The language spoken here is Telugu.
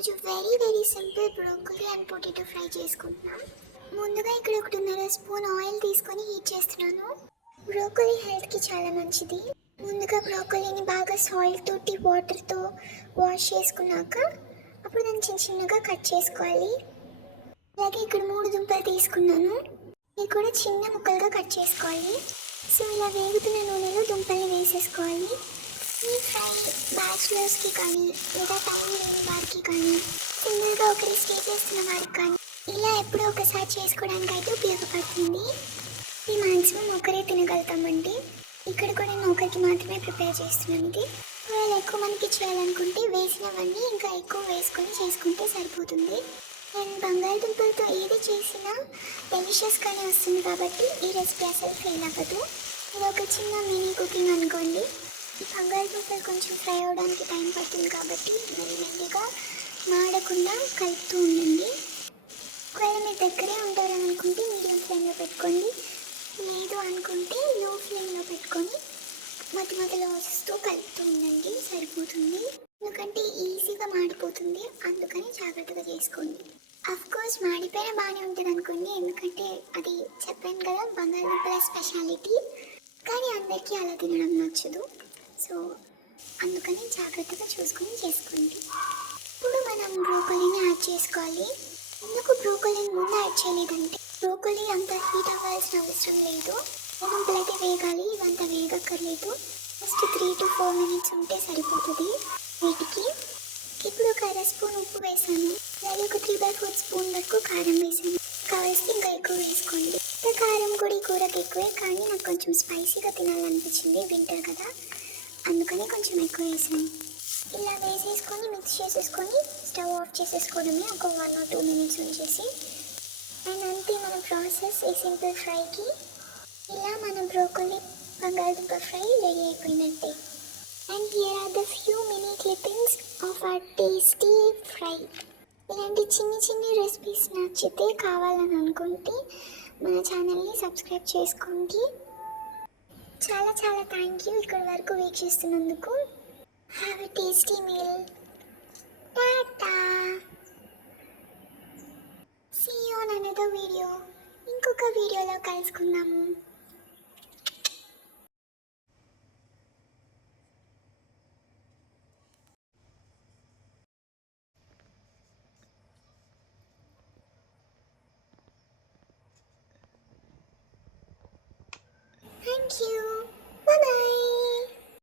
ఈరోజు very simple broccoli and potato fry చేసుకుంటున్నాం. ముందుగా ఇక్కడ 1.5 స్పూన్ ఆయిల్ తీసుకొని హీట్ చేస్తున్నాను. బ్రోకలీ హెల్త్కి చాలా మంచిది. ముందుగా బ్రోకలీని బాగా సాల్ట్ తోటి వాటర్తో వాష్ చేసుకున్నాక అప్పుడు దాన్ని చిన్నగా కట్ చేసుకోవాలి. అలాగే ఇక్కడ 3 దుంపలు తీసుకున్నాను, ఇవి కూడా చిన్న ముక్కలుగా కట్ చేసుకోవాలి. సో ఇలా వేగుతున్న నూనెలో దుంపల్ని వేసేసుకోవాలి. ఈ ఫ్రై బ్యాచులర్స్కి కానీ లేదా టైం లేని వారికి కానీ సింగిల్గా ఒకరి స్టే చేస్తున్న వారికి కానీ ఇలా ఎప్పుడో ఒకసారి చేసుకోవడానికి అయితే ఉపయోగపడుతుంది. ఇది మ్యాక్సిమం ఒకరే తినగలుగుతామండి. ఇక్కడ కూడా నేను ఒకరికి మాత్రమే ప్రిపేర్ చేస్తున్నాను. ఇది ఒకవేళ ఎక్కువ మందికి చేయాలనుకుంటే వేసినవన్నీ ఇంకా ఎక్కువ వేసుకొని చేసుకుంటే సరిపోతుంది. నేను బంగాళదుంపలతో ఏది చేసినా డెలిషియస్గానే వస్తుంది కాబట్టి ఈ రెసిపీ అసలు ఫెయిల్ అవ్వదు. ఇది ఒక చిన్న మినీ కుకింగ్ అనుకోండి. ఈ బంగాళదుంపలు కొంచెం ఫ్రై అవ్వడానికి టైం పడుతుంది కాబట్టి మెల్లిగా మాడకుండా కలుపుతూ ఉండండి. ఒకవేళ మీరు దగ్గరే ఉంటారని అనుకుంటే మీడియం ఫ్లేమ్లో పెట్టుకోండి, లేదు అనుకుంటే లో ఫ్లేమ్లో పెట్టుకొని మధ్యలో వస్తూ కలుపుతూ ఉండండి, సరిపోతుంది. ఎందుకంటే ఈజీగా మాడిపోతుంది, అందుకని జాగ్రత్తగా చేసుకోండి. అఫ్కోర్స్ మాడిపోయినా బాగానే ఉంటుంది అనుకోండి, ఎందుకంటే అది చెప్పాను కదా బంగాళదుంపల స్పెషాలిటీ. కానీ అందరికీ అలా తినడం నచ్చదు, సో అందుకని జాగ్రత్తగా చూసుకొని చేసుకోండి. ఇప్పుడు మనం బ్రోకలీని యాడ్ చేసుకోవాలి. ఎందుకు బ్రోకలీని ముందు యాడ్ చేయలేదంటే బ్రోకలీ అంత హీట్ అవ్వాల్సిన అవసరం లేదు. దుంపలు అయితే వేగాలి, ఇవంతా వేగక్కర్లేదు. జస్ట్ 3 to 4 minutes ఉంటే సరిపోతుంది వీటికి. ఇప్పుడు ఒక 1/2 స్పూన్ ఉప్పు వేసాను, అలాగే ఒక 3/4 స్పూన్ వరకు కారం వేసాను. కావలిస్తే ఇంకా ఎక్కువ వేసుకోండి. కారం కూడా ఈ కూరకి ఎక్కువే, కానీ నాకు కొంచెం స్పైసీగా తినాలనిపించింది, వింటర్ కదా, అందుకని కొంచెం ఎక్కువ వేసాను. ఇలా వేసేసుకొని మిక్స్ చేసేసుకొని స్టవ్ ఆఫ్ చేసేసుకోవడమే ఒక 1 or 2 minutes ఉంచేసి. అండ్ అంతే మన ప్రాసెస్ ఈ సింపుల్ ఫ్రైకి. ఇలా మన బ్రోకలీ బంగాళదుంప ఫ్రై రెడీ అయిపోయినట్టే. And here are the few mini clippings of our tasty fry. ఇలాంటి చిన్ని రెసిపీస్ నచ్చితే కావాలని అనుకుంటే మన ఛానల్ని సబ్స్క్రైబ్ చేసుకోండి. చాలా థ్యాంక్ యూ ఇక్కడి వరకు వీక్షిస్తున్నందుకు. Have a tasty meal. టాటా. See you on another video. ఇంకొక వీడియోలో కలుసుకుందాము. Thank you. Bye-bye.